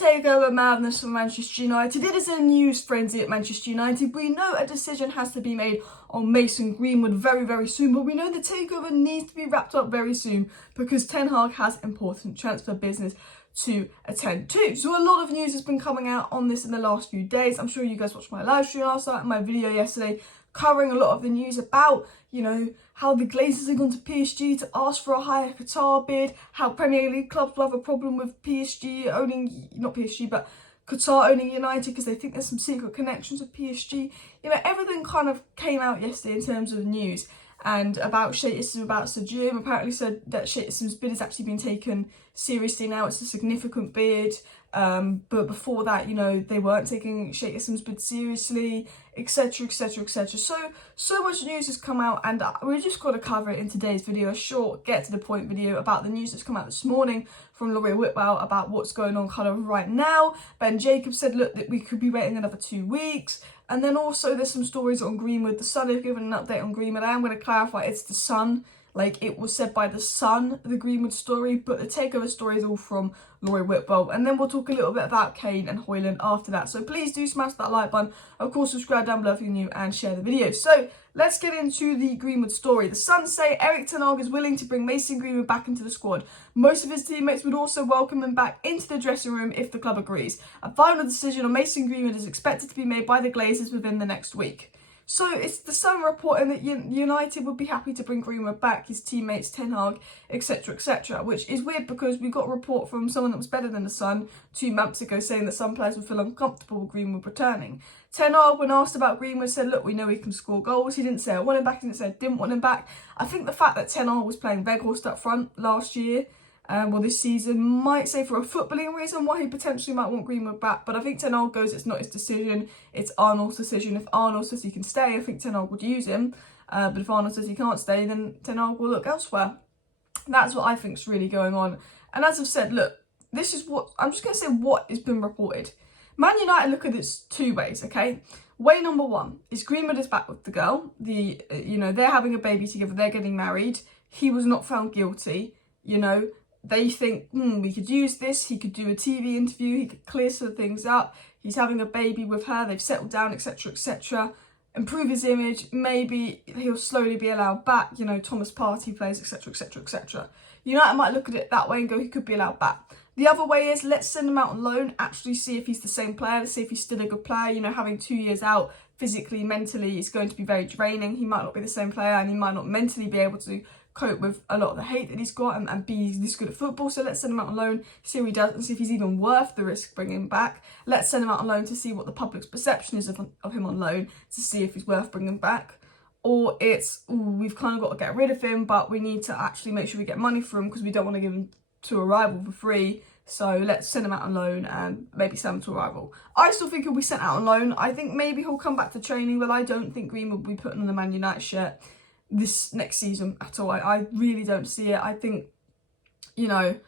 takeover madness for Manchester United. It is a news frenzy at Manchester United. We know a decision has to be made on Mason Greenwood very, very soon, but we know the takeover needs to be wrapped up very soon because Ten Hag has important transfer business to attend to. So a lot of news has been coming out on this in the last few days. I'm sure you guys watched my live stream last night and my video yesterday covering a lot of the news about, you know, how the Glazers have gone to PSG to ask for a higher Qatar bid, how Premier League clubs will have a problem with PSG owning, not PSG, but Qatar owning United because they think there's some secret connections with PSG. You know, everything kind of came out yesterday in terms of news. And about Sheikh Islam, about Sajim, apparently said that Sheikh Islam's bid has actually been taken seriously now. It's a significant bid. But before that, you know, they weren't taking Sheikh Islam's bid seriously, etc, etc, etc. So much news has come out, and we just got to cover it in today's video. A short, get to the point video about the news that's come out this morning from Laurie Whitwell about what's going on kind of right now. Ben Jacobs said, look, that we could be waiting another 2 weeks. And then also there's some stories on Greenwood. The Sun have given an update on Greenwood. I am going to clarify it's the Sun. Like, it was said by the Sun, the Greenwood story, but the takeover story is all from Laurie Whitwell. And then we'll talk a little bit about Kane and Højlund after that. So please do smash that like button. Of course, subscribe down below if you're new and share the video. So let's get into the Greenwood story. The Sun say Erik ten Hag is willing to bring Mason Greenwood back into the squad. Most of his teammates would also welcome him back into the dressing room if the club agrees. A final decision on Mason Greenwood is expected to be made by the Glazers within the next week. So it's the Sun reporting that United would be happy to bring Greenwood back, his teammates, Ten Hag, etc, etc, which is weird because we got a report from someone that was better than the Sun 2 months ago saying that some players would feel uncomfortable with Greenwood returning. Ten Hag, when asked about Greenwood, said, look, we know he can score goals. He didn't say I want him back, he didn't say I didn't want him back. I think the fact that Ten Hag was playing Weghorst up front last year, well, this season, might say for a footballing reason why he potentially might want Greenwood back. But I think Ten Hag goes, it's not his decision, it's Arnold's decision. If Arnold says he can stay, I think Ten Hag would use him. But if Arnold says he can't stay, then Ten Hag will look elsewhere. That's what I think is really going on. And as I've said, look, this is what, I'm just going to say what has been reported. Man United look at this 2 ways, okay? Way number 1 is Greenwood is back with the girl. You know, they're having a baby together, they're getting married. He was not found guilty, you know. They think, we could use this, he could do a TV interview, he could clear some things up, he's having a baby with her, they've settled down, etc, etc, improve his image, maybe he'll slowly be allowed back, you know, Thomas Partey plays, etc, etc, etc. United might look at it that way and go, he could be allowed back. The other way is, let's send him out on loan, actually see if he's the same player, let's see if he's still a good player. You know, having 2 years out, physically, mentally, is going to be very draining. He might not be the same player and he might not mentally be able to cope with a lot of the hate that he's got and be this good at football. So let's send him out on loan, see what he does and see if he's even worth the risk bringing him back. Let's send him out on loan to see what the public's perception is of him on loan, to see if he's worth bringing back. Or it's, we've kind of got to get rid of him, but we need to actually make sure we get money for him because we don't want to give him to a rival for free. So let's send him out on loan and maybe sell him to a rival. I still think he'll be sent out on loan. I think maybe he'll come back to training, but I don't think Greenwood will be putting on the Man United shirt this next season at all. I really don't see it. I think, you know,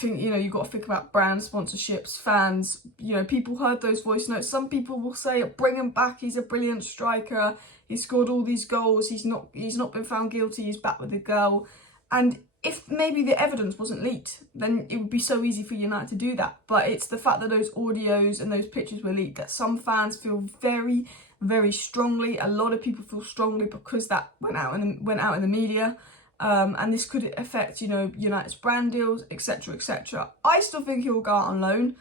you've got to think about brand sponsorships, fans, you know, people heard those voice notes. Some people will say, bring him back, he's a brilliant striker, he scored all these goals, he's not been found guilty, he's back with the girl. And if maybe the evidence wasn't leaked, then it would be so easy for United to do that. But it's the fact that those audios and those pictures were leaked that some fans feel very, very strongly. A lot of people feel strongly because that went out in the media, and this could affect, you know, United's brand deals, etc, etc. I still think he'll go out on loan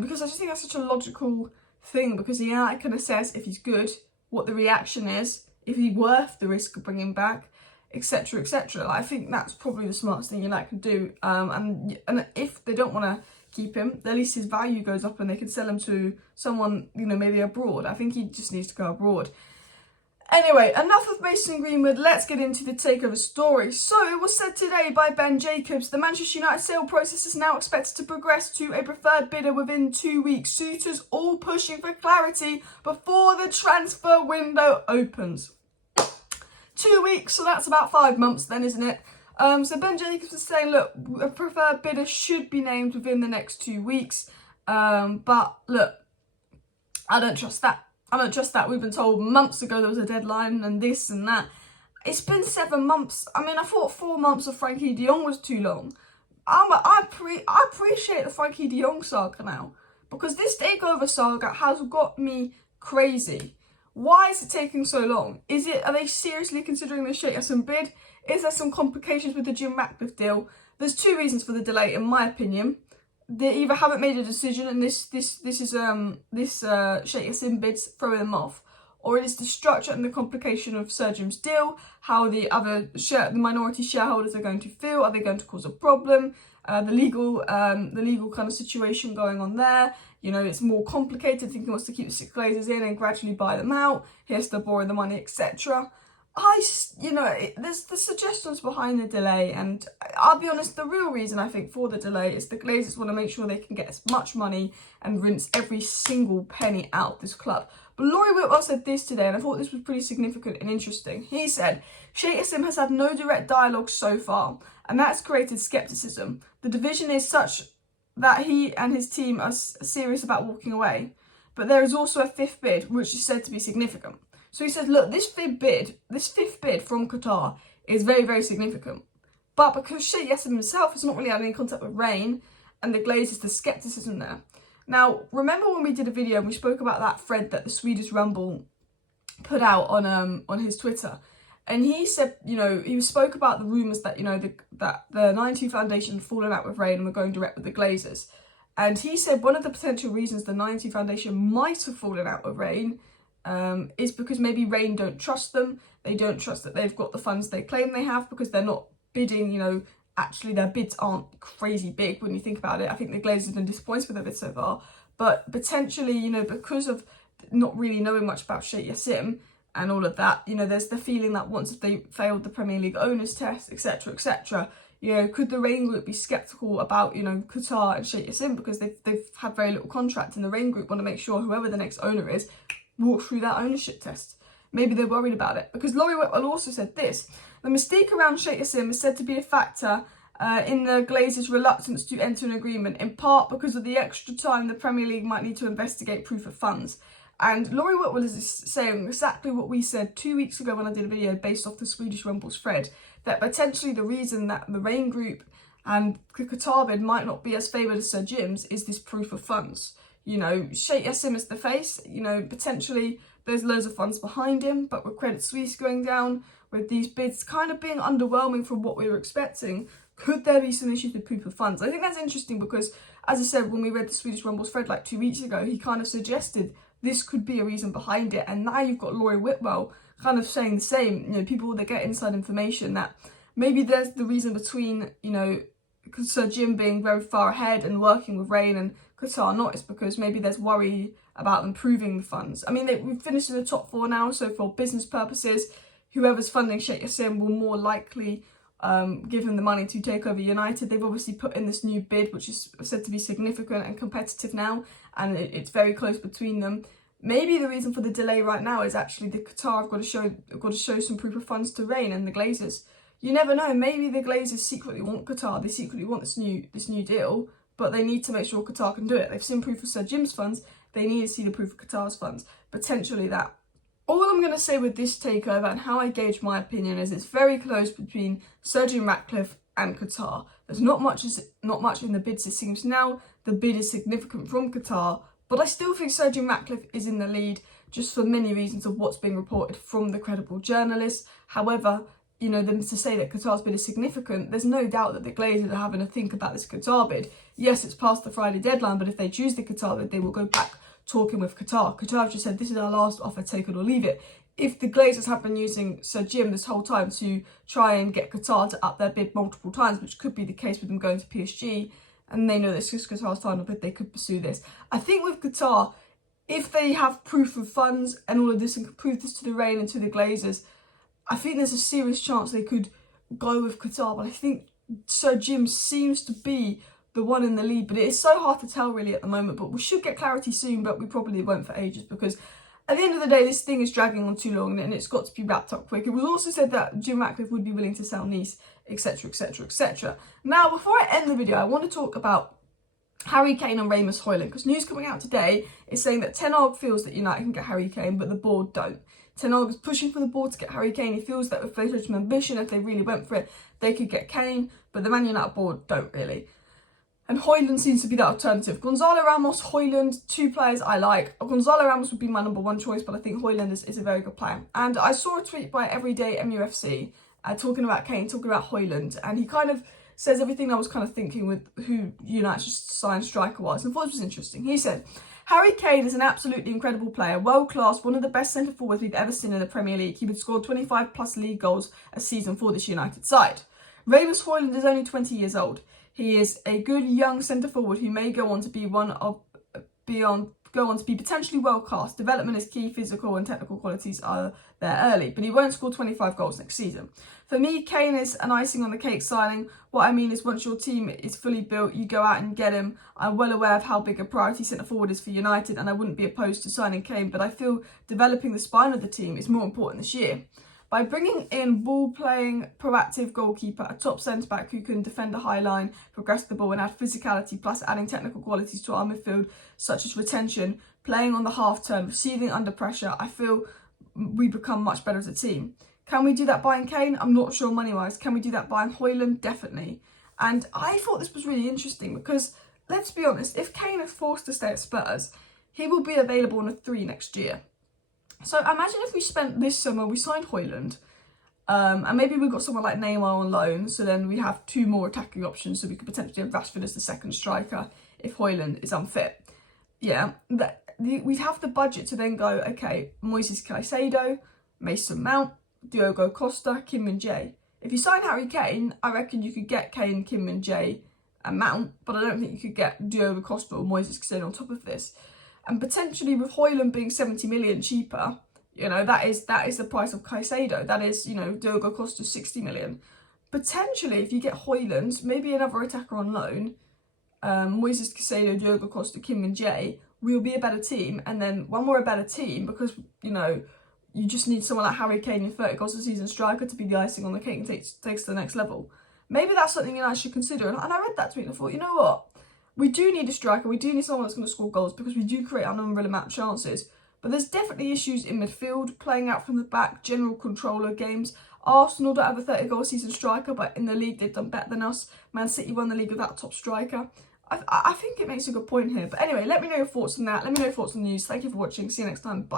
because I just think that's such a logical thing, because United can assess if he's good, what the reaction is, if he's worth the risk of bringing him back, etc, etc. I think that's probably the smartest thing United can do. And if they don't want to keep him, at least his value goes up and they can sell him to someone, you know, maybe abroad. I think he just needs to go abroad. Anyway, enough of Mason Greenwood, let's get into the takeover story. So it was said today by Ben Jacobs, the Manchester United sale process is now expected to progress to a preferred bidder within 2 weeks. Suitors all pushing for clarity before the transfer window opens. 2 weeks, so that's about 5 months then, isn't it? So Ben Jacobs is saying, look, a preferred bidder should be named within the next 2 weeks. But look, I don't trust that. I don't trust that. We've been told months ago there was a deadline and this and that. It's been 7 months. I mean, I thought 4 months of Frankie de Jong was too long. I appreciate the Frankie de Jong saga now, because this takeover saga has got me crazy. Why is it taking so long? Are they seriously considering the Sheikh Jassim bid? Is there some complications with the Jim Ratcliffe deal? There's two reasons for the delay, in my opinion. They either haven't made a decision, and this Sheikh Jassim bid's throwing them off, or it is the structure and the complication of Sir Jim's deal, how the minority shareholders are going to feel. Are they going to cause a problem? The legal kind of situation going on there. You know, it's more complicated. I think he wants to keep the 6 Glazers in and gradually buy them out. He has to borrow the money, etc. There's the suggestions behind the delay, and I'll be honest, the real reason I think for the delay is the Glazers want to make sure they can get as much money and rinse every single penny out of this club. But Laurie Whitwell said this today, and I thought this was pretty significant and interesting. He said, Sheikh Jassim has had no direct dialogue so far, and that's created scepticism. The division is such that he and his team are serious about walking away. But there is also a 5th bid, which is said to be significant. So he says, look, this fifth bid from Qatar is very, very significant. But because Sheikh Jassim himself has not really had any contact with Rain and the Glazers, the scepticism there. Now, remember when we did a video and we spoke about that thread that the Swedish Rumble put out on his Twitter? And he said, you know, he spoke about the rumours that, you know, that the 92 Foundation had fallen out with Rain and were going direct with the Glazers. And he said one of the potential reasons the 92 Foundation might have fallen out with Rain is because maybe Rain don't trust them. They don't trust that they've got the funds they claim they have, because they're not bidding, you know, actually their bids aren't crazy big when you think about it. I think the Glazers have been disappointed with their bid so far. But potentially, you know, because of not really knowing much about Sheikh Jassim and all of that, you know, there's the feeling that once they failed the Premier League owners test, etc., you know, could the Rain Group be sceptical about, you know, Qatar and Sheikh Jassim, because they've had very little contract, and the Rain Group want to make sure whoever the next owner is walks through that ownership test. Maybe they're worried about it. Because Laurie Whitwell also said this: the mystique around Sheikh Jassim is said to be a factor in the Glazers' reluctance to enter an agreement, in part because of the extra time the Premier League might need to investigate proof of funds. And Laurie Whitwell is saying exactly what we said 2 weeks ago when I did a video based off the Swedish Rumble's thread, that potentially the reason that the Rain Group and the Qatar bid might not be as favoured as Sir Jim's is this proof of funds. You know, Sheikh Jassim is the face, you know, potentially there's loads of funds behind him, but with Credit Suisse going down, with these bids kind of being underwhelming from what we were expecting, could there be some issues with proof of funds? I think that's interesting because, as I said, when we read the Swedish Rumble's thread like 2 weeks ago, he kind of suggested this could be a reason behind it. And now you've got Laurie Whitwell kind of saying the same. You know, people that get inside information that maybe there's the reason between, you know, Sir Jim being very far ahead and working with Rain and Qatar not, is because maybe there's worry about them proving the funds. I mean, we've finished in the top 4 now, so for business purposes, whoever's funding Sheikh Jassim will more likely give him the money to take over United. They've obviously put in this new bid, which is said to be significant and competitive now, and it's very close between them. Maybe the reason for the delay right now is actually the Qatar have got to show some proof of funds to Rain and the Glazers. You never know. Maybe the Glazers secretly want Qatar. They secretly want this new deal, but they need to make sure Qatar can do it. They've seen proof of Sir Jim's funds. They need to see the proof of Qatar's funds. Potentially that. All I'm going to say with this takeover and how I gauge my opinion is it's very close between Sir Jim Ratcliffe and Qatar. There's not much in the bids, it seems now. The bid is significant from Qatar, but I still think Sir Jim Ratcliffe is in the lead just for many reasons of what's being reported from the credible journalists. However, you know, then to say that Qatar's bid is significant, there's no doubt that the Glazers are having to think about this Qatar bid. Yes, it's past the Friday deadline, but if they choose the Qatar bid, they will go back talking with Qatar. Qatar have just said, this is our last offer, take it or leave it. If the Glazers have been using Sir Jim this whole time to try and get Qatar to up their bid multiple times, which could be the case with them going to PSG, and they know this is Qatar's final bid, they could pursue this. I think with Qatar, if they have proof of funds and all of this and can prove this to the Rain and to the Glazers, I think there's a serious chance they could go with Qatar. But I think Sir Jim seems to be the one in the lead, but it is so hard to tell really at the moment. But we should get clarity soon, but we probably won't for ages, because at the end of the day, this thing is dragging on too long and it's got to be wrapped up quick. It was also said that Jim Ratcliffe would be willing to sell Nice, etc., etc., etc. Now, before I end the video, I want to talk about Harry Kane and Rasmus Højlund, because news coming out today is saying that Ten Hag feels that United can get Harry Kane, but the board don't. Ten Hag is pushing for the board to get Harry Kane. He feels that if they showed some ambition, if they really went for it, they could get Kane, but the Man United board don't really. And Højlund seems to be that alternative. Gonzalo Ramos, Højlund, two players I like. Gonzalo Ramos would be my number one choice, but I think Højlund is a very good player. And I saw a tweet by Everyday MUFC talking about Kane, talking about Højlund, and he kind of says everything I was kind of thinking with who United's signed striker was, and I thought this was interesting. He said, Harry Kane is an absolutely incredible player, world class, one of the best centre forwards we've ever seen in the Premier League. He would score 25 plus league goals a season for this United side. Rasmus Højlund is only 20 years old. He is a good young centre forward who may go on to be potentially world class. Development is key, physical and technical qualities are there early, but he won't score 25 goals next season. For me, Kane is an icing on the cake signing. What I mean is once your team is fully built, you go out and get him. I'm well aware of how big a priority centre forward is for United, and I wouldn't be opposed to signing Kane, but I feel developing the spine of the team is more important this year. By bringing in ball-playing, proactive goalkeeper, a top centre-back who can defend a high line, progress the ball and add physicality, plus adding technical qualities to our midfield, such as retention, playing on the half-turn, receiving under pressure, I feel we become much better as a team. Can we do that buying Kane? I'm not sure money-wise. Can we do that buying Højlund? Definitely. And I thought this was really interesting because, let's be honest, if Kane is forced to stay at Spurs, he will be available on a 3 next year. So imagine if we spent this summer, we signed Højlund, and maybe we got someone like Neymar on loan, so then we have 2 more attacking options, so we could potentially have Rashford as the second striker if Højlund is unfit. Yeah, we'd have the budget to then go, okay, Moises Caicedo, Mason Mount, Diogo Costa, Kim Min-jae. If you sign Harry Kane, I reckon you could get Kane, Kim Min-jae and Mount, but I don't think you could get Diogo Costa or Moises Caicedo on top of this. And potentially with Højlund being 70 million cheaper, you know, that is the price of Caicedo. That is, you know, Diogo Costa 60 million. Potentially, if you get Højlund, maybe another attacker on loan, Moises Caicedo, Diogo Costa, Kim Min-jae, we'll be a better team. And then when we're a better team, because, you know, you just need someone like Harry Kane, your 30 goals a season striker, to be the icing on the cake and takes to the next level. Maybe that's something I should consider. And I read that tweet and I thought, you know what? We do need a striker. We do need someone that's going to score goals because we do create an unreal amount of chances. But there's definitely issues in midfield, playing out from the back, general control of games. Arsenal don't have a 30-goal season striker, but in the league they've done better than us. Man City won the league without a top striker. I think it makes a good point here. But anyway, let me know your thoughts on that. Let me know your thoughts on the news. Thank you for watching. See you next time. Bye.